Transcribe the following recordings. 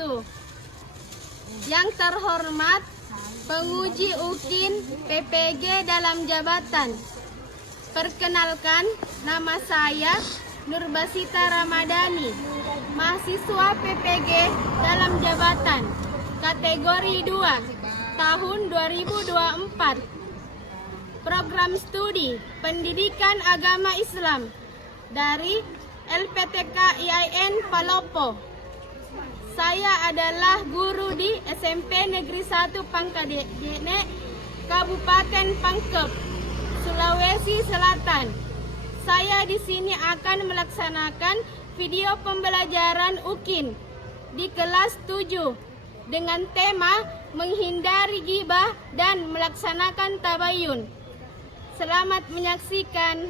wabarakatuh. Yang terhormat penguji UKIN PPG dalam jabatan. Perkenalkan, nama saya Nurbasita Ramadhani, mahasiswa PPG dalam jabatan kategori 2 tahun 2024. Program studi Pendidikan Agama Islam dari LPTK IAIN Palopo. Saya adalah guru di SMP Negeri 1 Pangkadene, Kabupaten Pangkep, Sulawesi Selatan. Saya di sini akan melaksanakan video pembelajaran UKIN di kelas 7 dengan tema menghindari ghibah dan melaksanakan tabayun. Selamat menyaksikan.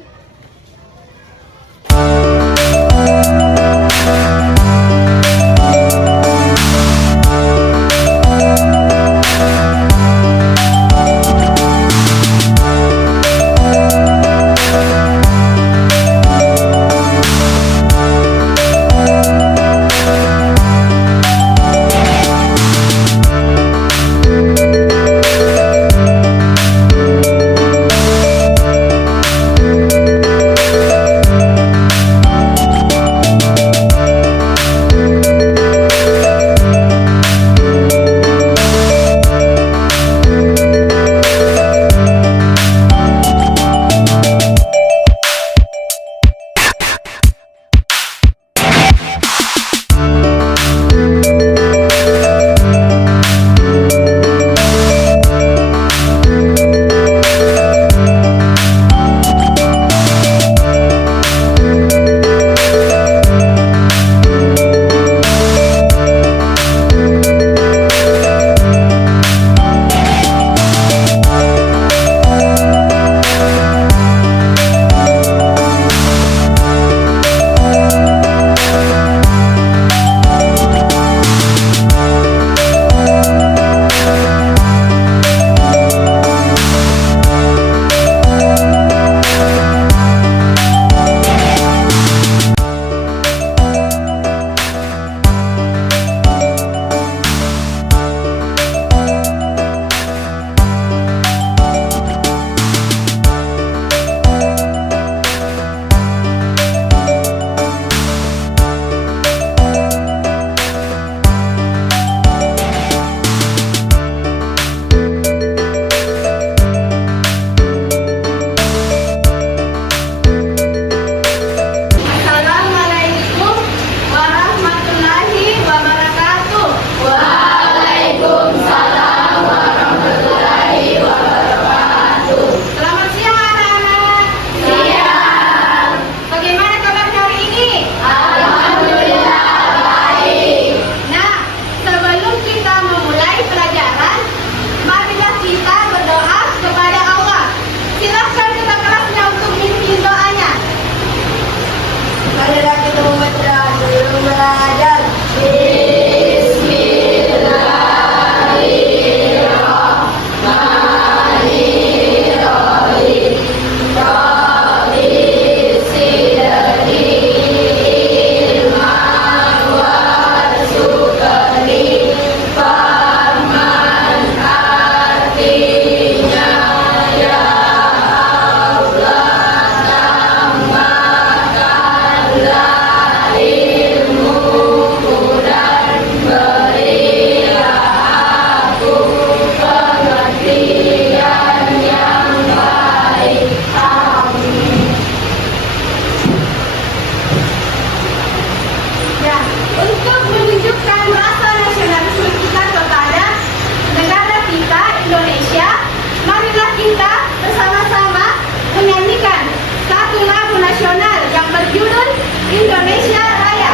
Indonesia Raya.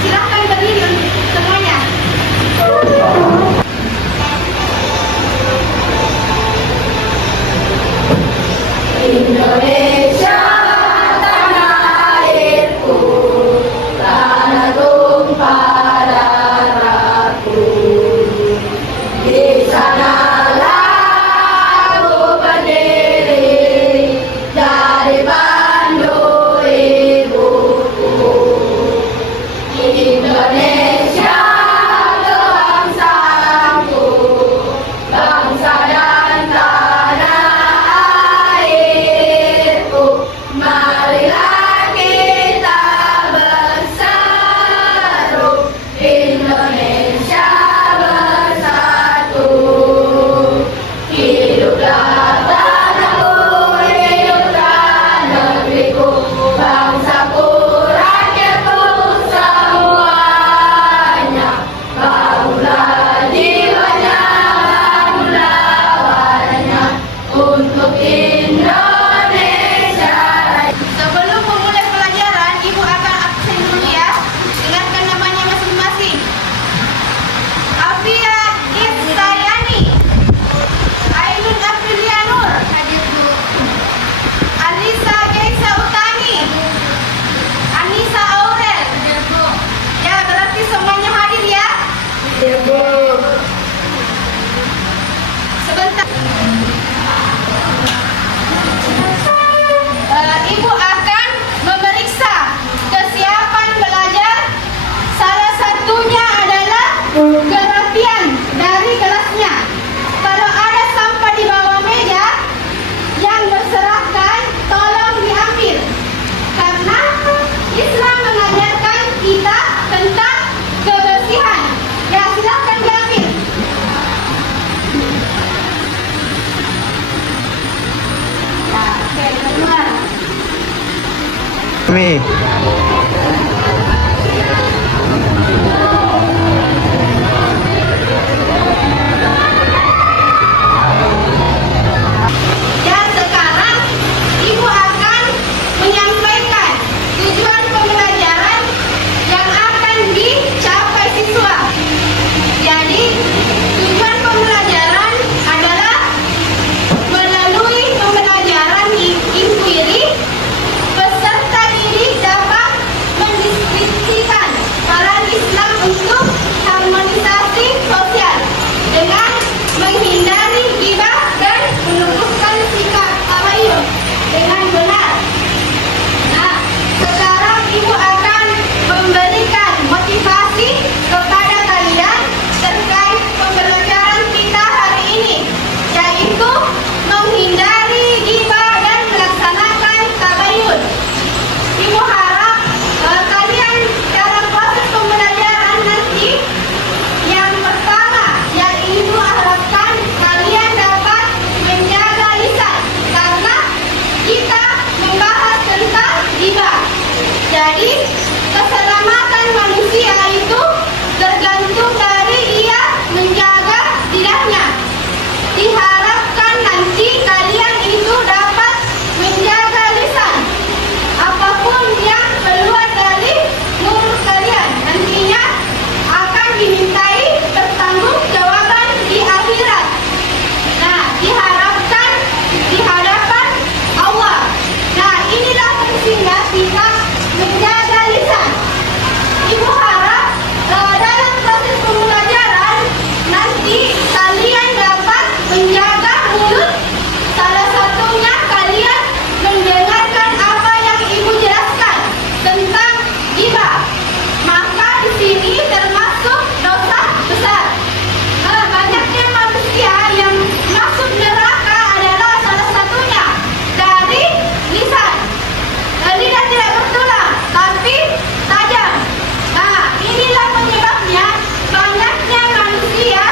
Silakan berdiri semuanya. Indonesia tanah airku, tanah tumpah darahku. Di sanalah aku berdiri dari Bandung. Indonesia Mi. Dan sekarang Ibu akan menyampaikan tujuan pembelajaran yang akan dicapai siswa. Jadi, tujuan pembelajaran adalah melalui pembelajaran inquiry, peserta didik dapat mendiskusikan peran Islam untuk harmonisasi sosial dengan menghindari ghibah dan menumbuhkan sikap tabayun dengan benar. Nah, sekarang Ibu akan memberikan motivasi kepada kalian terkait pembelajaran kita hari ini, yaitu menghindari ghibah dan melaksanakan tabayun. Ibu harap kalian dalam proses pembelajaran nanti, yang pertama yang Ibu harapkan kalian dapat menjaga lisan, karena kita membahas tentang ghibah. Jadi, keselamatan manusia itu tergantung dari ia menjaga lidahnya. Diharapkan nanti kalian itu dapat menjaga lisan. Apapun yang keluar dari mulut kalian nantinya akan dimintai pertanggungjawaban di akhirat. Nah, diharapkan di hadapan Allah. Nah, inilah fungsinya kita menjaga lisan. Ibu harap dalam proses pembelajaran nanti kalian dapat menjaga mulut. Salah satunya kalian mendengarkan apa yang Ibu jelaskan tentang ghibah. Maka di sini termasuk dosa besar. Banyaknya manusia yang masuk neraka adalah salah satunya dari lisan. Lidah tidak bertulang, tapi tajam. Nah, inilah penyebabnya banyaknya manusia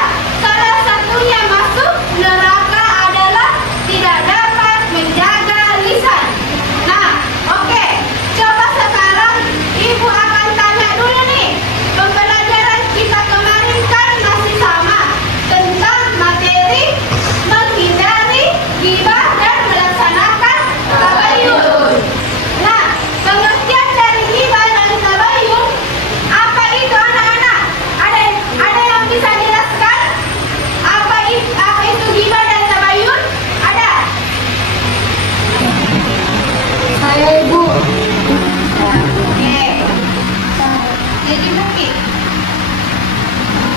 salah satunya masuk neraka adalah tidak dapat menjaga lisan. Nah, oke. Coba sekarang Ibu akan tanya dulu nih. Pembelajaran kita kemarin kan masih sama tentang materi menghindari ghibah dan melaksanakan tabayun. Nah, pengertian dari ghibah dan tabayun apa itu anak-anak? Ada yang bisa jelaskan? Apa itu ghibah dan tabayun? Ada? Saya Ibu. Oke. Jadi mungkin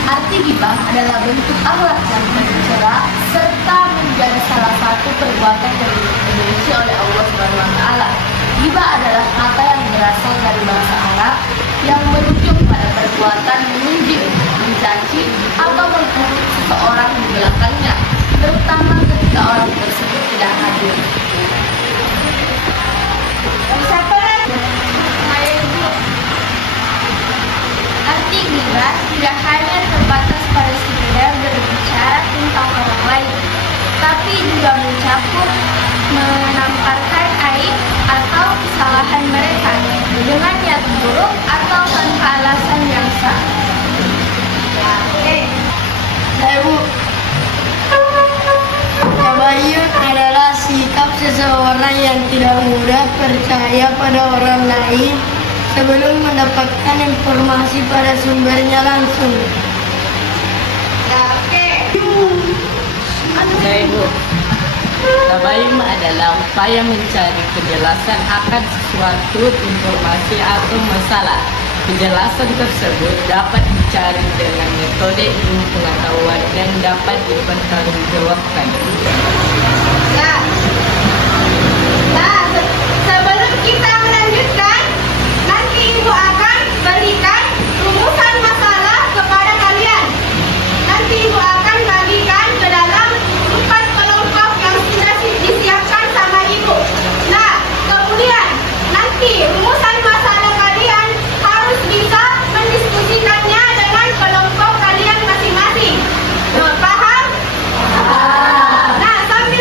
Arti ghibah adalah bentuk akhlak yang mencela serta menjadi salah satu perbuatan yang dibenci oleh Allah Subhanahu wa taala. Ghibah adalah kata yang berasal dari bahasa Arab yang berujung pada perbuatan mengunjing, mencaci atau memburuk seseorang di belakangnya, terutama ketika orang tersebut tidak hadir. siapa lagi? Saya Ibu. Arti ghibah tidak hanya terbatas pada sekedar berbicara tentang orang lain, tapi juga mencakup menamparkan aib atau kesalahan mereka dengan niat buruk atau tanpa alasan yang sah. Oke. Ibu, tabayun adalah sikap seseorang yang tidak mudah percaya pada orang lain sebelum mendapatkan informasi pada sumbernya langsung. Oke. Saya Ibu, tabayun adalah upaya mencari kejelasan akan sesuatu informasi atau masalah. Kejelasan tersebut dapat dicari dengan metode ilmu pengetahuan dan dapat dipertanggungjawabkan. Nah, sebelum kita melanjutkan, nanti Ibu akan berikan rumusan masalah kepada kalian. Nanti Ibu akan bagikan ke dalam 4 kelompok yang sudah disiapkan sama Ibu. Nah, kemudian nanti rumusan masalah kalian harus bisa mendiskusikannya dengan kelompok kalian masing-masing. Paham? Nah, sambil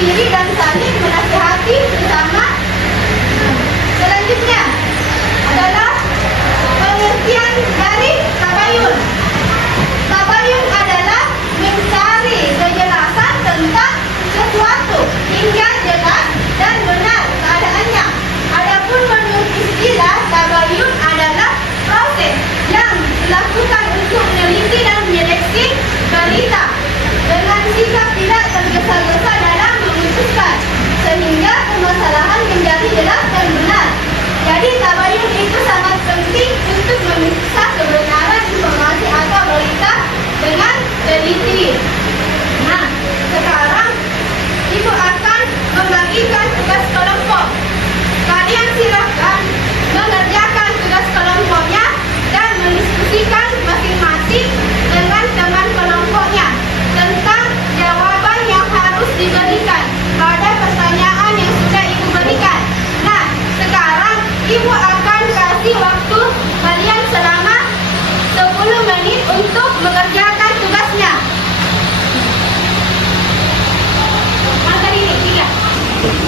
diri dan saling menasihati bersama. Selanjutnya adalah pengertian dari tabayun. Tabayun adalah mencari kejelasan tentang sesuatu hingga jelas dan benar keadaannya. Adapun menurut istilah, tabayun adalah proses yang dilakukan untuk meneliti dan menyeleksi berita dengan sikap tidak tergesa-gesa dalam memutuskan sehingga permasalahan menjadi jelas dan benar. Jadi tabayun itu sangat penting untuk memeriksa kebenaran informasi atau berita dengan teliti. Nah, sekarang Ibu akan membagikan tugas kelompok. Kalian silakan mengerjakan tugas kelompoknya dan mendiskusikan masing-masing dengan teman kelompoknya tentang jawaban yang harus diberikan pada pertanyaan yang sudah Ibu berikan. Nah, sekarang Ibu akan kasih waktu kalian selama 10 menit untuk mengerjakan tugasnya. Angkat ini, 3.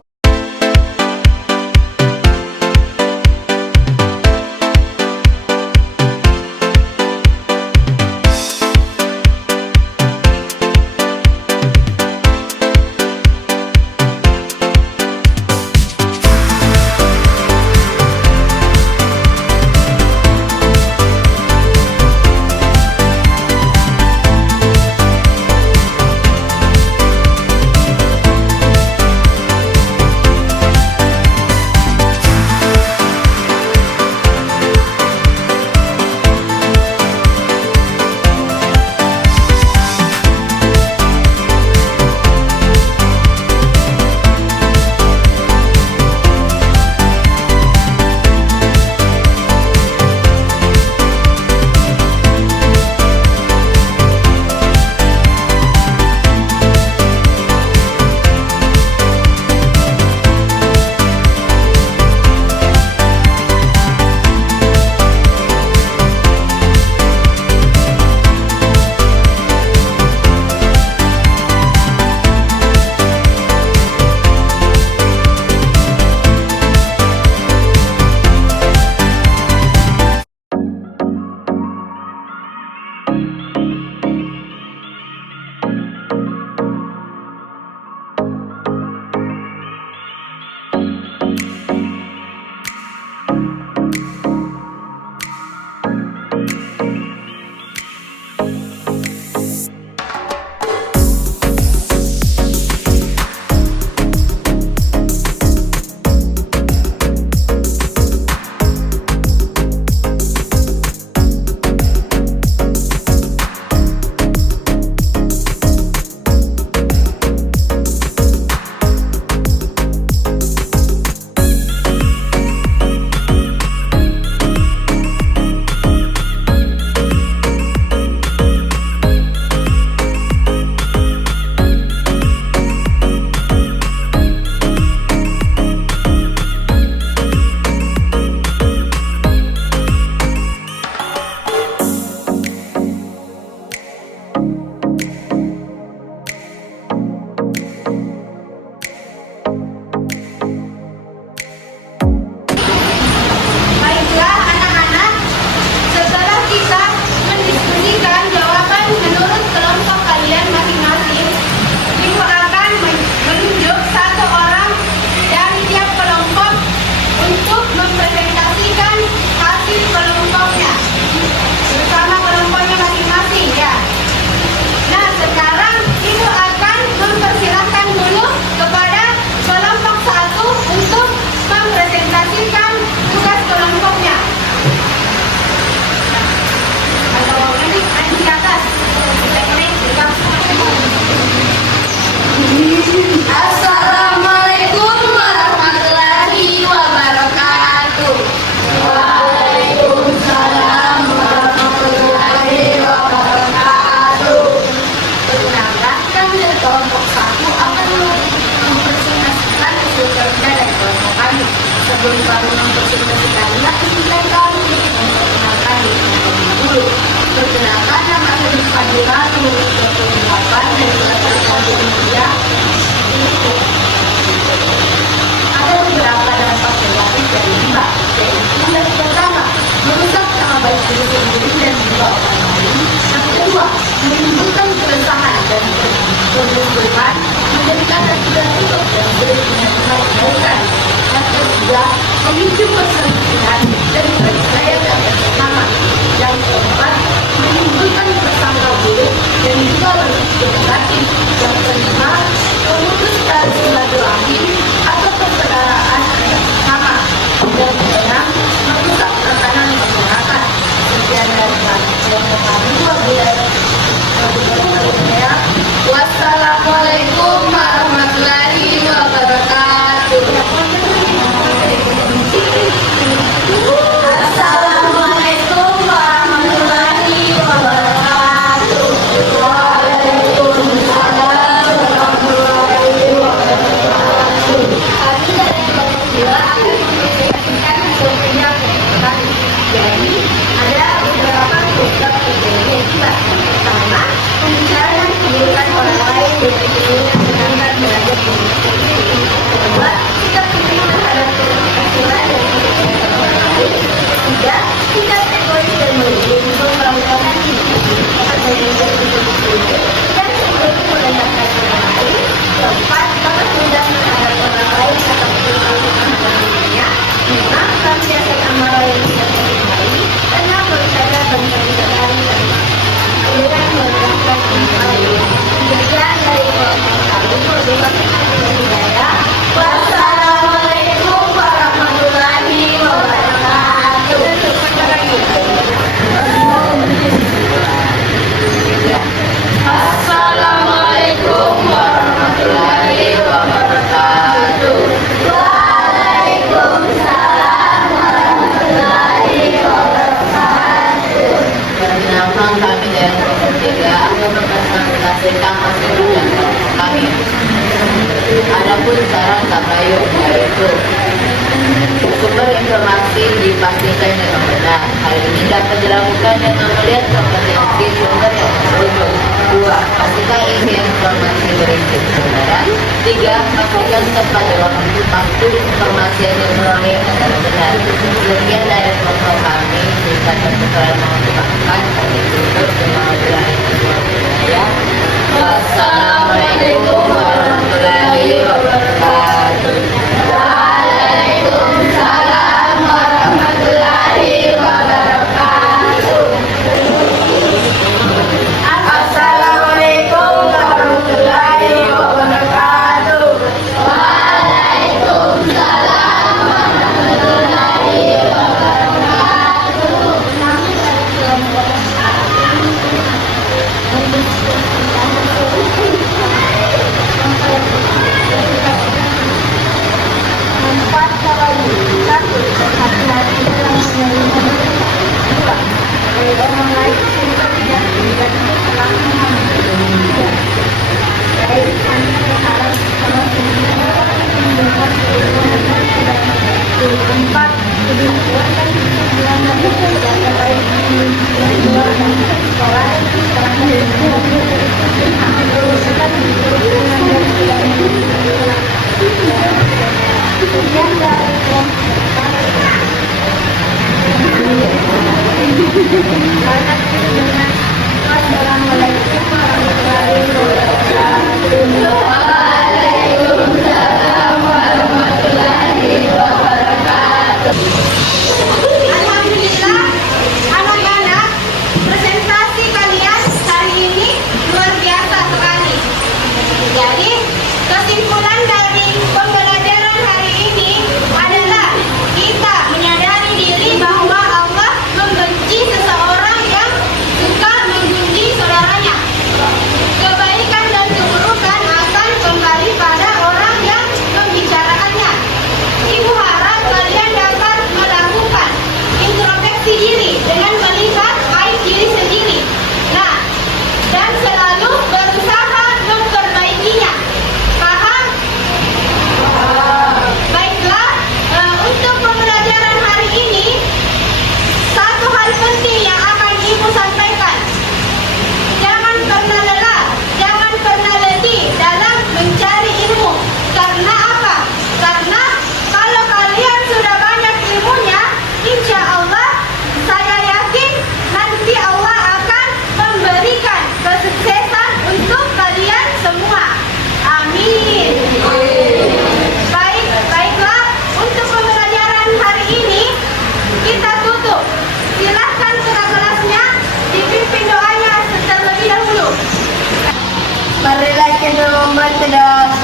sebelum kami mempresentasikannya, izinkan kami untuk memperkenalkan diri kami dulu. Perkenalkan, nama saya Fadila, nomor 28 dari Kota Tanjung Mulia. diri sendiri dan juga orang lain. Yang kedua, menimbulkan keresahan dan kemudian menjadikan tidak hidup dan berkenan kebaikan. Yang ketiga, memicu perselingkuhan dan perceraian yang bersama. Yang keempat, menimbulkan prasangka buruk dan juga berisiko negatif. Yang kelima, memutuskan silaturahim atau persaudaraan antar sesama. Dan keenam, merusak tatanan masyarakat. Sekian dari kami. Wassalamualaikum warahmatullahi wabarakatuh. Assalamualaikum warahmatullahi wabarakatuh. Waalaikumsalam warahmatullahi wabarakatuh. Kami dari kelompok 2 akan mempresentasikan hasil kerja kelompok. Jadi, ada beberapa program kerja yang dibahas. Pertama, pembicaraan kehidupan orang lain dan kehidupan dengan belajar komunikasi. Kedua, sikap kritis terhadap keteraturan dan kehidupan orang lain. Ketiga, sikap egois dan mengikuti melakukan kehidupan dan seperti merendahkan orang lain. Keempat, dapat mudah terhadap orang lain atau kehidupannya. Lima, melampiaskan amarah yang bisa terjadi. Enam, bercanda dan berbicara dengan merendahkan orang lain. Demikian dari kelompok kami. Wassalamualaikum warahmatullahi wabarakatuh. Assalamualaikum warahmatullahi wabarakatuh. Waalaikumsalam warahmatullahi wabarakatuh. Perkenalkan kami dari kelompok 3 akan mempresentasikan hasil kerja kelompok kami. Adapun cara tabayun yaitu sumber informasi dipastikan dengan benar. Hal ini dapat dilakukan dengan melihat kompetensi sumber yang terujung. 2. Pastikan isi informasi berisi kebenaran. 3. Pastikan tepat dalam waktu informasi yang diperoleh adalah benar. Sekian dari kelompok kami. Jika terkekurangan mohon dimaafkan. Kami tutup dengan ya. Wassalamualaikum warahmatullahi wabarakatuh. Waalaikumsalam warahmatullahi wabarakatuh. Assalamualaikum warahmatullahi wabarakatuh. Waalaikumsalam warahmatullahi Alhamdulillah, anak-anak, presentasi kalian hari ini luar biasa sekali. Jadi, kesimpulan dari pembelajaran hari ini adalah kita menyadari diri bahwa Allah membenci seseorang yang suka menggunjing saudaranya. Kebaikan dan keburukan akan kembali pada orang yang membicarakannya. Ibu harap kalian dapat melakukan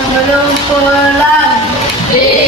belum pulang.